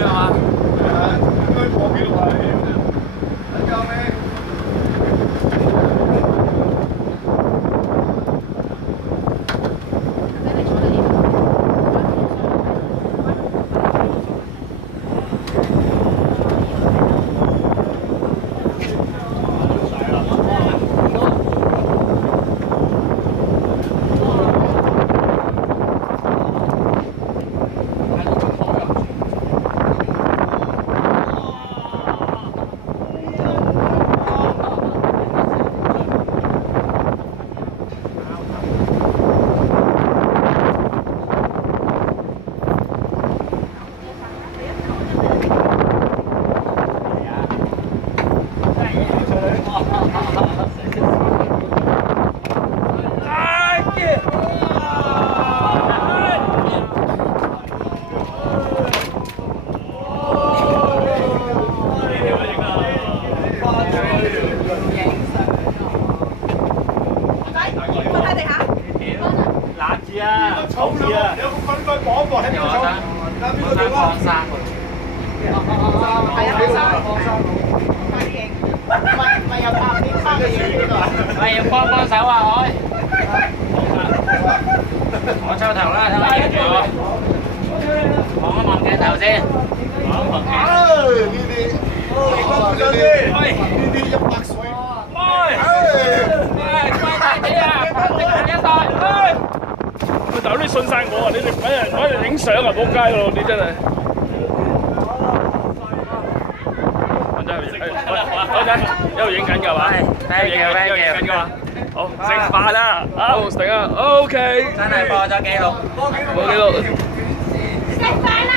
嘅係嘛？應該破紀錄啊！救命！重啲啊！有個棍棍綁喺邊度？邊個地方？放生喎。係啊，放生，快啲影，咪又拍啲花嘅嘢呢度。喂，要幫手啊，我。我抽頭啦，睇下影住我。望一望鏡頭先。望一望鏡頭。呢啲，呢啲100歲。大佬你信晒我啊！你哋揾人影相啊！仆街咯！你真係。嗰陣一路影緊㗎嘛？一路影緊㗎嘛？好，食飯啦！好，食啊 ！OK。真係破咗紀錄。冇紀錄。食飯啦！